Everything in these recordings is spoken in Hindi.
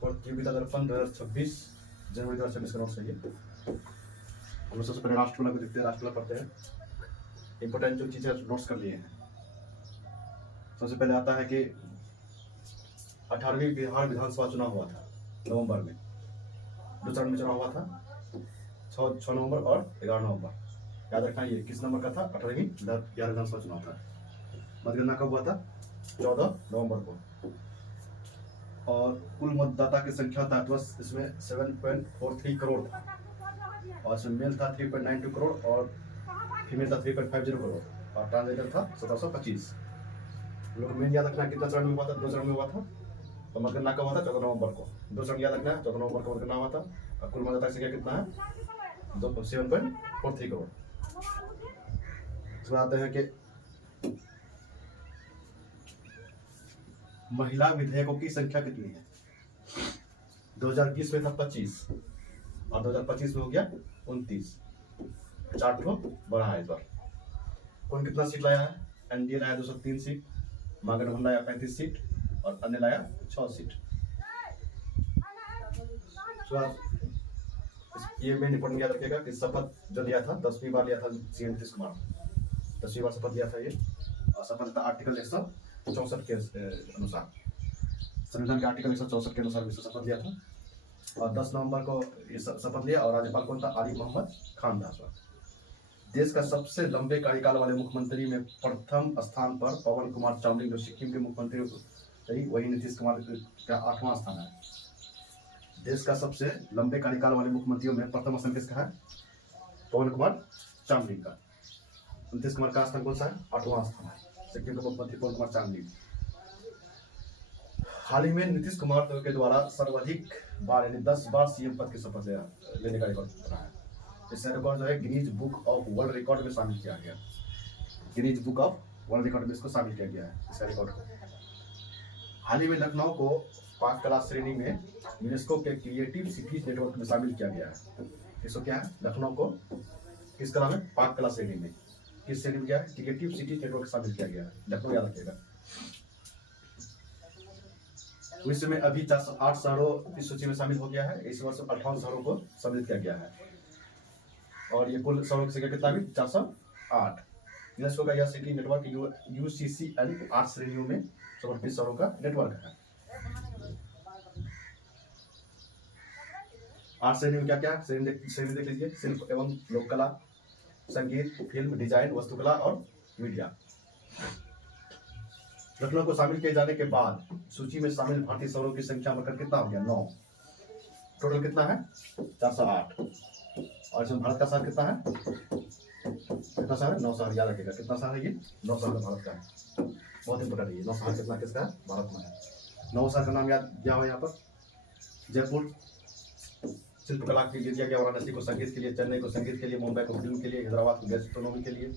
प्रतियोगिता दर्पण 2026 जनवरी 2026 का नोट सही है। हम सबसे पहले राष्ट्रपिता को देखते हैं, राष्ट्रपिता पढ़ते हैं। इंपोर्टेंट जो चीजें नोट्स कर लिए हैं। सबसे पहले आता है कि 18वीं बिहार विधानसभा चुनाव हुआ था नवंबर में। दो चरण में चुनाव हुआ था, 6 नवंबर और 11 नवंबर। याद रखना ये किस नंबर का था? 18वीं बिहार विधानसभा चुनाव था। मतगणना कब हुआ था? 14 नवंबर को। और कुल मतदाता की संख्या था इसमें 7.43 करोड़ था, और इसमें मेल था 3.92 करोड़ और फीमेल था 3.50 करोड़, और ट्रांसजेंडर था 1725 लोग। मेन याद रखना कितना चरण में हुआ था? 2 चरण में हुआ था। तो मतगणना कब हुआ था? 14 नवंबर को। 2 चरण याद रखना है, 14 नवंबर को मतगणना हुआ था। और कुल मतदाता की संख्या कितना है? 7.43 करोड़। इसमें आते हैं कि महिला विधेयकों की संख्या कितनी है? 2020 में था 25 और 2025 में हो गया 29। 4 ठो बढ़ा है इस बार। कौन कितना सीट लाया है? एनडीए लाया 203 सीट, महागठबंधन लाया 35 सीट और अन्य लाया 6 सीट। ये मेन इंपोर्टेंट याद रखिएगा कि शपथ जो लिया था 10वीं बार लिया था सीएम नीतीश कुमार, 10वीं बार शपथ लिया था ये। और शपथ था आर्टिकल 164 के अनुसार, संविधान के आर्टिकल 164 के अनुसार शपथ लिया था। और 10 नवंबर को ये शपथ लिया। और राज्यपाल कौन था? आरिफ मोहम्मद खान था। देश का सबसे लंबे कार्यकाल वाले मुख्यमंत्री में प्रथम स्थान पर पवन कुमार चामलिंग जो सिक्किम के मुख्यमंत्री, वही नीतीश कुमार का 8वां स्थान है। देश का सबसे लंबे कार्यकाल वाले मुख्यमंत्रियों में प्रथम स्थान किसका है? पवन कुमार चामलिंग का। नीतीश कुमार का स्थान कौन सा है? 8वां स्थान है। सिक्किम के मुख्यमंत्री पवन कुमार चामलिंग। हाल ही में नीतीश कुमार के द्वारा सर्वाधिक बार यानी 10 बार सीएम पद की शपथ लेने का रिकॉर्ड बना है। इस रिकॉर्ड जो है Guinness book of world record में शामिल किया गया। Guinness book of world record में इसको शामिल किया गया है, इस रिकॉर्ड को। हाल ही में लखनऊ को पाक कला श्रेणी में यूनेस्को के क्रिएटिव सिटीज नेटवर्क में शामिल किया गया है। इसको क्या है? लखनऊ को किस कला में? पाक कला श्रेणी में। किस श्रेणी में क्या है? क्रिएटिव सिटीज नेटवर्क शामिल किया गया है। लखनऊ याद रखिएगा। विश्व में अभी 408 शहरों इस सूची में शामिल हो गया है। इस वर्ष 58 शहरों को सम्मिलित किया गया है। और ये कुल शहरों की संख्या कितना भी? 408। यूनेस्को का यह सिटी नेटवर्क UCCN 8 श्रेणियों में समर्पित शहरों का नेटवर्क है। 8 श्रेणी में क्या क्या? श्रेणी देख लीजिए। शिल्प एवं लोक कला, संगीत, फिल्म, डिजाइन, वास्तुकला और मीडिया। लखनऊ को शामिल किए जाने के बाद सूची में शामिल भारतीय शहरों की संख्या बढ़कर कितना हो गया? 9। टोटल कितना है? 408। और इसमें भारत का शहर कितना है? कितना शहर है? 9 शहर। याद रखिएगा कितना शहर है ये? 9 शहर भारत का है। बहुत इंपोर्टेंट है ये। 9 शहर कितना किसका है? भारत में है। 9 शहर का नाम याद दिया हुआ यहाँ पर। जयपुर शिल्पकला के लिए दिया गया, वाराणसी को संगीत के लिए, चेन्नई को संगीत के लिए, मुंबई को फिल्म के लिए, हैदराबाद को गैस्ट्रोनॉमी के लिए,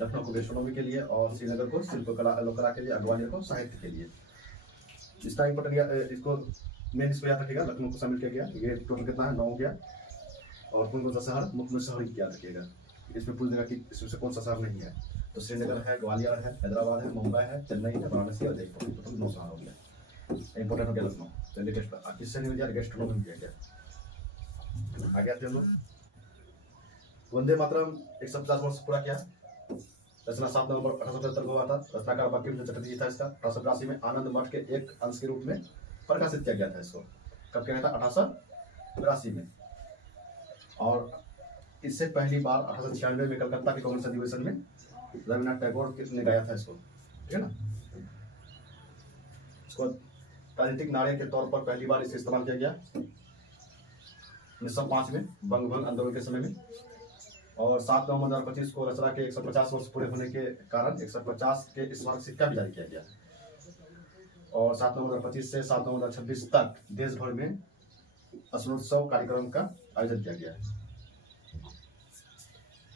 लखनऊ को गैस्ट्रोनॉमी के लिए, और श्रीनगर को शिल्पकला लोककला के लिए, ग्वालियर को साहित्य के लिए। इसका इंपोर्टेंट इसको मेन इसको याद रखिएगा। लखनऊ को शामिल किया गया। ये टोटल कितना है? 9 हो गया। और कौन कौन सा शहर? मुख्य शहर की याद रखिएगा। इसमें पूछ देगा कि इसमें से कौन सा शहर नहीं है। तो श्रीनगर है, ग्वालियर है, हैदराबाद है, मुंबई है, चेन्नई है, वाराणसी और जयपुर। टोटल 9 शहर हो गया। इंपोर्टेंट हो गया लखनऊ। चलिए किससे नहीं दिया? गैस्ट्रोनॉमी किया गया। आगे आते हैं लोग। वंदे मातरम 150 वर्ष पूरा किया। रचना 7 नवंबर 1875 को हुआ था। रचनाकार बंकिम चंद्र चटर्जी था। इसका 1882 में आनंद मठ के एक अंश के रूप में प्रकाशित किया गया था। इसको कब किया गया था? 1882 में। और इससे पहली बार 1896 में कलकत्ता के कांग्रेस अधिवेशन में रविन्द्रनाथ टैगोर ने गाया था इसको। ठीक है ना? इसको राजनीतिक नारे के तौर पर पहली बार इसे इस्तेमाल किया गया 1905 में बंगभंग आंदोलन के समय में। और 7 नवंबर 2025 को रचना के 150 वर्ष पूरे होने के कारण 150 के स्मारक सिक्का भी जारी किया गया। और 7 नवंबर 2025 से 7 नवंबर 2026 तक देश भर में स्मरणोत्सव कार्यक्रम का आयोजन किया गया है।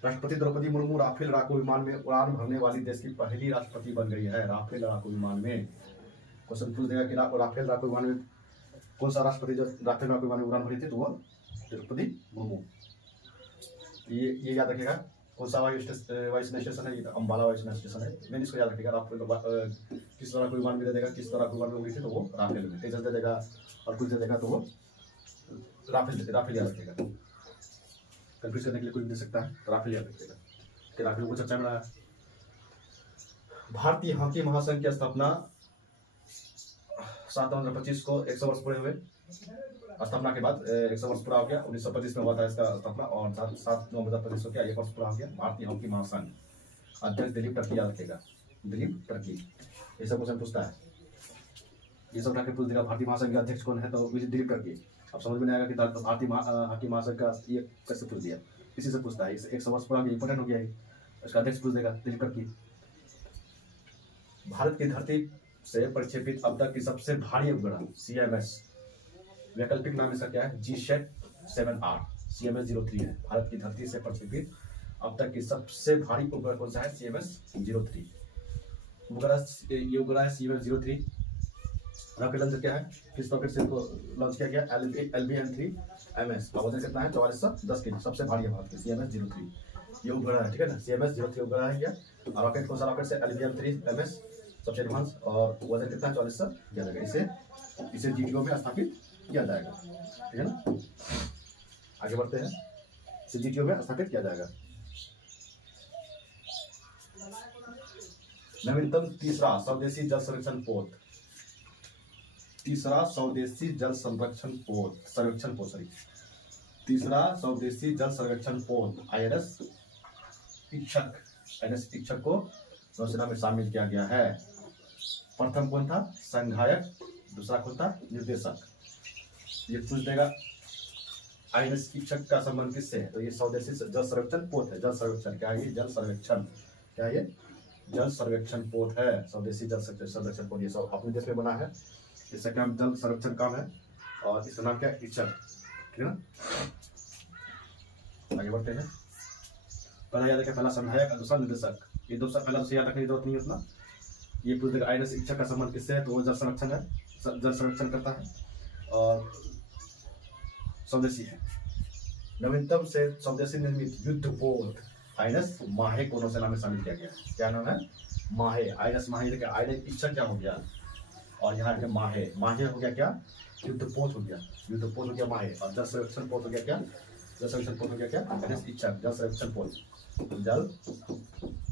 राष्ट्रपति द्रौपदी मुर्मू राफेल लड़ाकू विमान में उड़ान भरने वाली देश की पहली राष्ट्रपति बन गई है। राफेल लड़ाकू विमान में क्वेश्चन पूछ देगा कि राफेल लड़ाकू विमान में कौन सा राष्ट्रपति जो राफेल लड़ाकू विमान में उड़ान भरी थी? तो वो द्रौपदी मुर्मू। ये याद रखिएगा। कौन सा वायुसेना स्टेशन है? ये अम्बाला वायुसेना स्टेशन है। मैंने इसको याद रखिएगा। आपको किस तरह कोई विमान भी दे देगा, किस तरह कोई विमान में तो वो राफेल में, तेजस दे देगा और कुछ दे देगा तो वो राफेल याद रखिएगा। कंफ्यूज करने के लिए कोई दे सकता है, तो राफेल याद रखिएगा कि राफेल को चर्चा में रहा। भारतीय हॉकी महासंघ की स्थापना 7 नवंबर 25 को 100 वर्ष पूरे हुए। स्थापना के बाद 100 वर्ष पूरा हो गया। 1925 में हुआ था इसका स्थापना और 7 नवंबर 25 को क्या 1 वर्ष पूरा हो गया। भारतीय हॉकी महासंघ अध्यक्ष दिलीप टर्की याद रखेगा, दिलीप टर्की। ये सब क्वेश्चन पूछता है, ये सब टाके पूछ देगा भारतीय महासंघ के अध्यक्ष कौन है, तो दिलीप टर्की। अब समझ में नहीं आएगा कि भारतीय हॉकी महासंघ का ये कैसे पूछ दिया, इसी से पूछता है। 100 वर्ष पूरा इंपोर्टेंट हो गया है, इसका अध्यक्ष पूछ देगा दिलीप टर्की। भारत की धरती से प्रक्षेपित अब तक की सबसे भारी उपग्रह CMS, वैकल्पिक नाम इसका क्या है? GSAT-7R CMS-03 है। भारत की धरती से प्रक्षेपित अब तक की सबसे भारी उपग्रह कौन सा है? CMS-03 उपग्रह। ये उपग्रह है CMS-03। रॉकेट लॉन्चर क्या है? किस रॉकेट से इसको लॉन्च किया गया? LBM-3MS। वजन कितना है? 4410 kg। सबसे भारी है भारत की CMS-03 ये उपग्रह है, ठीक है ना। CMS-03 उपग्रह है क्या? रॉकेट कौन सा रॉकेट से? LBM-3MS सबसे एडवांस, और वजन कितना है? 4400 किया जाएगा। इसे GTO में स्थापित किया जाएगा, ठीक है ना। आगे बढ़ते हैं, इसे GTO में स्थापित किया जाएगा। नवीनतम तीसरा स्वदेशी जल संरक्षण पोत, तीसरा स्वदेशी जल संरक्षण पोत तीसरा स्वदेशी जल संरक्षण पोत INS इच्छक को नौसेना में शामिल किया गया है। प्रथम कौन था? संघायक। दूसरा कौन था? निर्देशक। ये पूछ देगा INS इच्छक का संबंध किससे है? तो ये स्वदेशी जल सर्वेक्षण पोत है। जल सर्वेक्षण क्या है? ये जल सर्वेक्षण क्या है? ये जल सर्वेक्षण पोत है, स्वदेशी जल सर्वेक्षण पोत। ये सब अपने देश में बना है, इसका नाम जल सर्वेक्षण काम है और इसका नाम क्या है? इच्छक, ठीक है ना। आगे बढ़ते हैं। पहला याद रखें, पहला संघायक और दूसरा निर्देशक। ये दो पहला दूसरा याद रखने की जरूरत नहीं है उतना। ये पूछ देगा INS इच्छक का संबंध किससे है? तो वो जल संरक्षण है, जल संरक्षण करता है और स्वदेशी है। नवीनतम से स्वदेशी निर्मित युद्धपोत INS माहे को नौसेना में शामिल किया गया। क्या नाम है? माहे। INS माहे। INS इच्छक क्या हो गया और यहाँ के माहे हो गया क्या? युद्धपोत हो गया, युद्धपोत हो गया माहे। और जल सर्वेक्षण पोत हो गया क्या? जल सर्वेक्षण पोत हो गया क्या? INS इच्छक जल सर्वेक्षण पोत, जल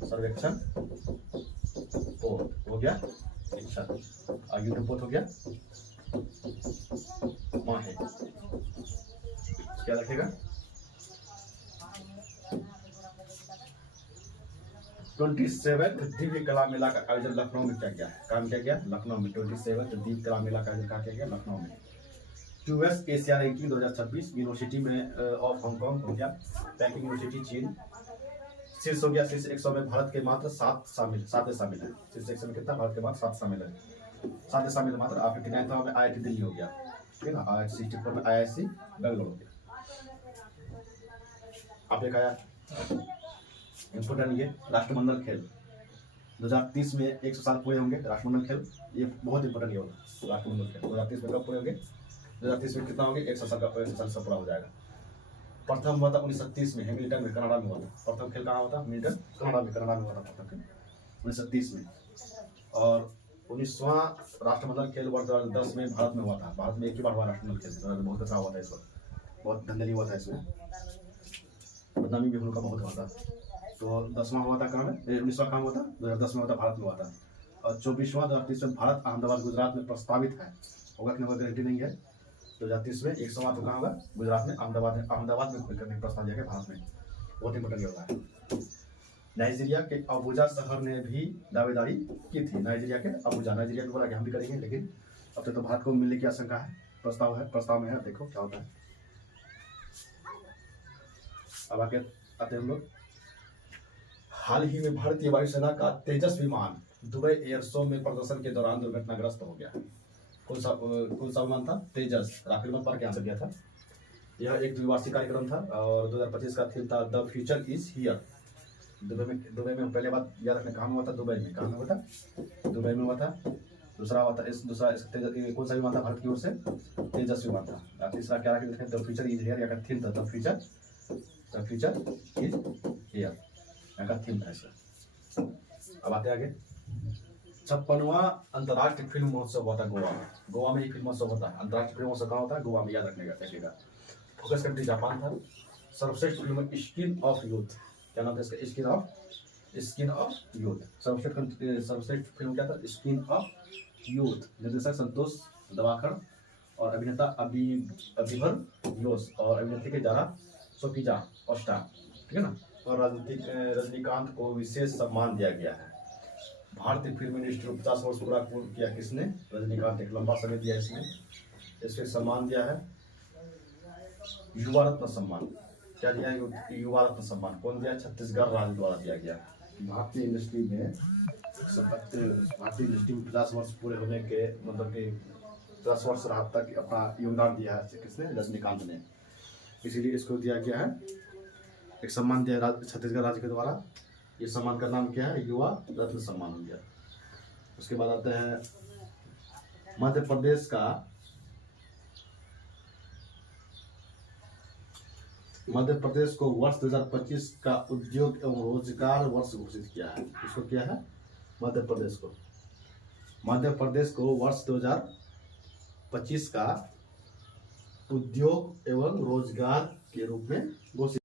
सर्वेक्षण पोत हो गया इच्छक और युद्धपोत हो गया माहे। क्या रखेगा? 27th दिव्य कला मेला का आयोजन लखनऊ में किया गया है। काम किया गया लखनऊ में। 27th दिव्य कला मेला का आयोजन कहाँ किया गया? लखनऊ में। QS एशिया रैंकिंग 2026 यूनिवर्सिटी में ऑफ हांगकांग हो गया। पैकिंग यूनिवर्सिटी चीन शीर्ष हो गया। शीर्ष 100 में भारत के मात्र 7 शामिल है। शीर्ष 100 में कितना? भारत के मात्र 7 शामिल है। 7 शामिल मात्र। आप 59 में IIT दिल्ली हो गया, ठीक है ना। IIT 64 में IISc बेंगलोर हो गया। आप एक आया इंपोर्टेंट ये राष्ट्रमंडल खेल 2030 में 100 साल पूरे होंगे। राष्ट्रमंडल खेल ये बहुत इंपोर्टेंट ये होगा। राष्ट्रमंडल खेल 2030 में कब पूरे होंगे? 2030 में कितना होंगे? 100 साल का पूरा हो जाएगा। प्रथम हुआ था 1930 में हैमिल्टन में, कनाडा में हुआ था। प्रथम खेल कहाँ हुआ था? हैमिल्टन कनाडा में हुआ था प्रथम खेल 1930 में। और 19वां राष्ट्रमंडल खेल वर्ष 2010 में भारत में हुआ था। भारत में एक ही बार हुआ राष्ट्रमंडल खेल, बहुत अच्छा हुआ था इस वक्त, बहुत धंधली हुआ था इसमें, बदनामी भी उनका बहुत हुआ था। तो 10वां हुआ था कहाँ में? 19वां कहाँ हुआ था? 2010 में हुआ था, भारत में हुआ था। और 24वां 2030 में भारत अहमदाबाद गुजरात में प्रस्तावित है, होगा कि नहीं गारंटी नहीं है। 2030 में 100वां तो कहाँ होगा? गुजरात में, अहमदाबाद में करने का प्रस्ताव दिया गया भारत में। बहुत इंपोर्टेंट होता है। नाइजीरिया के अबुजा शहर ने भी दावेदारी की थी। नाइजीरिया के बोला कि हम भी करेंगे, लेकिन अब तक तो भारत को मिलने की आशंका है। प्रस्ताव में है, देखो क्या होता है। अब आगे आते हैं हम लोग। हाल ही में भारतीय वायुसेना का तेजस विमान दुबई एयर शो में प्रदर्शन के दौरान दुर्घटनाग्रस्त हो गया। कौन सा विमान था? तेजस। राफेल विमान पर क्या गया था। यह एक द्विवार्षिक कार्यक्रम था और 2025 का थीम था the future is here. Dubai में पहले बात याद रखना, कहाँ में हुआ था? दुबई में। कहाँ में हुआ था? दुबई में हुआ था। दूसरा हुआ था कौन सा विमान था भारत की ओर से? तेजस विमान था। तीसरा क्या रखे? द फ्यूचर इज हियर या थीम था द फ्यूचर इज हियर। यहाँ का थीम था इसका। अब आते आगे। 56वां अंतर्राष्ट्रीय फिल्म महोत्सव होता है गोवा में। गोवा में ही फिल्म महोत्सव होता है। अंतर्राष्ट्रीय फिल्म महोत्सव कहाँ होता है? गोवा में, याद रखिएगा। फोकस कंट्री जापान था। सर्वश्रेष्ठ फिल्म स्किन ऑफ यूथ, क्या नाम था इसका? Skin of youth. सर्वश्रेष्ठ फिल्म क्या था? Skin of youth. निर्देशक संतोष दवाखर और अभिनेता अभिभर घोष और अभिनेत्री के जारा सोफिजा ओस्टा, ठीक है ना। और रजनीकांत को विशेष सम्मान दिया गया है। भारतीय फिल्म इंडस्ट्री को 50 वर्ष पूरा किया किसने? रजनीकांत। एक लंबा समय दिया इसने। इसके सम्मान दिया है युवा रत्न सम्मान। क्या दिया? युवा रत्न सम्मान। कौन दिया? छत्तीसगढ़ राज्य द्वारा दिया गया। भारतीय इंडस्ट्री में 50 वर्ष पूरे होने के मतलब कि 10 वर्ष रात तक अपना योगदान दिया है किसने? रजनीकांत ने। इसीलिए इसको दिया गया है, एक सम्मान दिया छत्तीसगढ़ राज्य के द्वारा। ये सम्मान का नाम क्या है? युवा रत्न सम्मान हो गया। उसके बाद आते हैं मध्य प्रदेश का मध्य प्रदेश को वर्ष 2025 का उद्योग एवं रोजगार वर्ष घोषित किया है। इसको क्या है? मध्य प्रदेश को वर्ष 2025 का उद्योग एवं रोजगार के रूप में घोषित